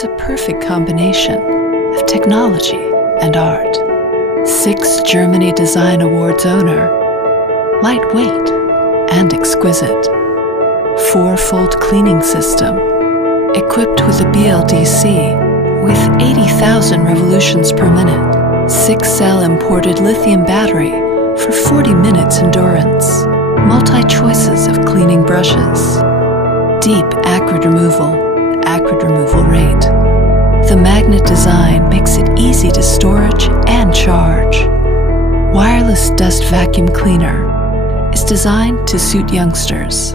It's a perfect combination of technology and art. 6 Germany Design Awards owner. Lightweight and exquisite. 4-fold cleaning system. Equipped with a BLDC with 80,000 revolutions per minute. 6-cell imported lithium battery for 40 minutes endurance. Multi-choices of cleaning brushes. Deep acrid removal rate. The magnet design makes it easy to storage and charge. Wireless dust vacuum cleaner is designed to suit youngsters.